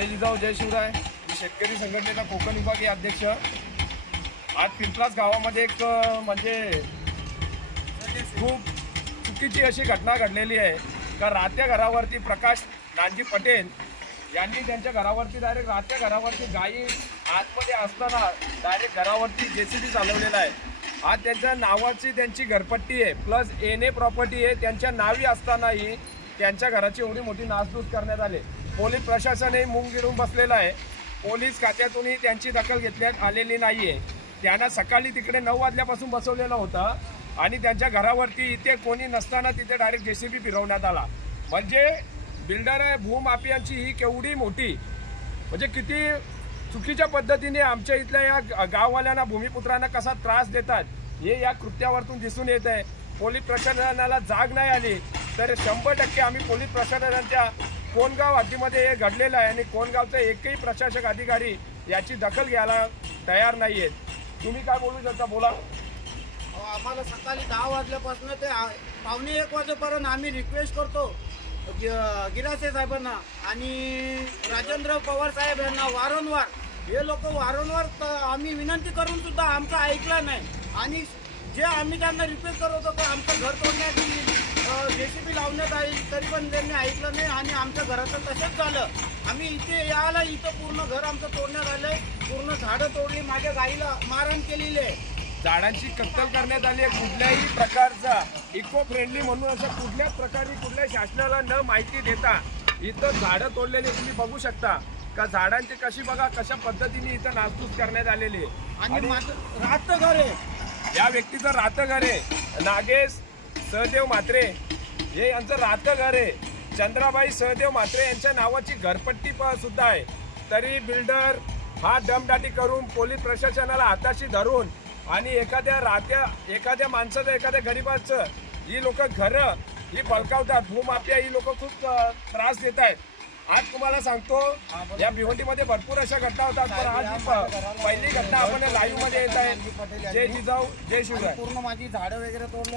जय जिजाऊ जय शिवराय। मी शेतकरी संघटनेचा कोकण विभागीय अध्यक्ष। आज पिंपलास गावामध्ये एक म्हणजे खूप चुकीची अशी घटना घडलेली आहे का राहत्या घरावरती प्रकाश नानजी पटेल यांनी त्यांच्या घरावरती डायरेक्ट राहत्या घरावरती गायी आतमध्ये असताना डायरेक्ट घरावरती जेसीबी चालवलेला आहे। आज त्यांच्या नावाची त्यांची घरपट्टी आहे प्लस एनए प्रॉपर्टी आहे, त्यांच्या नावी असतानाही त्यांच्या घराची एवढी मोठी नासधूस करण्यात आली। पोलीस प्रशासनही मूग गिळून बसलेलं आहे। पोलीस खात्यातूनही त्यांची दखल घेतण्यात आलेली नाही आहे। त्यांना सकाळी तिकडे 9 वाजल्यापासून बसवलेला होता आणि त्यांच्या घरावरती इथे कोणी नसताना तिथे डायरेक्ट जेसीबी फिरवण्यात आला। म्हणजे बिल्डर आहे भूमाफियांची ही केवढी मोठी म्हणजे किती चुकीच्या पद्धतीने आमच्या इथल्या या गाववाल्यांना भूमिपुत्रांना कसा त्रास देतात हे या कृत्यावरतून दिसून येत आहे। पोलीस प्रशासनाला जाग नाही आली तर 100% आम्ही पोलीस प्रशासनाच्या कोणगाव हद्दीमध्ये हे घडलेलं आहे आणि कोणगावचे एकही प्रशासक अधिकारी याची दखल घ्यायला तयार नाही आहेत। तुम्ही काय बोलू शकता? बोला। आम्हाला सकाळी 10 वाजल्यापासून ते पावणे 1 वाजेपर्यंत आम्ही रिक्वेस्ट करतो गिरासे साहेबांना आणि राजेंद्र पवार साहेब यांना वारंवार, हे लोक वारंवार आम्ही विनंती करून सुद्धा आमचं ऐकलं नाही। आणि जे आम्ही त्यांना रिक्वेस्ट करत होतो आमचं घर तोडण्यात येईल, जेसीबी लावण्यात येईल, तरी पण त्यांनी ऐकलं नाही आणि आमच्या घराचं तसंच झालं। आम्ही इथे यायला इथं पूर्ण घर आमचं तोडण्यात आलंय, पूर्ण झाडं तोडली, माझ्या गाईला मारहाण केलेली आहे, झाडांची कत्तल करण्यात आली आहे। कुठल्याही प्रकारचा इको फ्रेंडली म्हणून असं कुठल्याच प्रकारे कुठल्या शासनाला न माहिती देता इथं झाडं तोडलेली तुम्ही बघू शकता का झाडांची कशी बघा कशा पद्धतीने इथं नासधूस करण्यात आलेली आहे। आणि माझं राहतं घर आहे, या व्यक्तीचं राहतं घर आहे नागेश सहदेव म्हात्रे, हे यांचं राहतं घर आहे। चंद्राबाई सहदेव म्हात्रे यांच्या नावाची घरपट्टी सुद्धा आहे, तरी बिल्डर हा दमदाटी करून पोलीस प्रशासनाला हाताशी धरून आणि एखाद्या माणसाचं एखाद्या गरीबाचं ही लोक घरं ही बळकावतात। भूमाफिया ही लोक खूप त्रास देत आहेत। आज तुम्हाला सांगतो या भिवंडीमध्ये भरपूर अशा घटना होतात, पण आज पहिली घटना आपण लाईव्ह मध्ये येत आहे। जय जिजाऊ जय शिवराय। पूर्ण माझी झाडं वगैरे तोडले।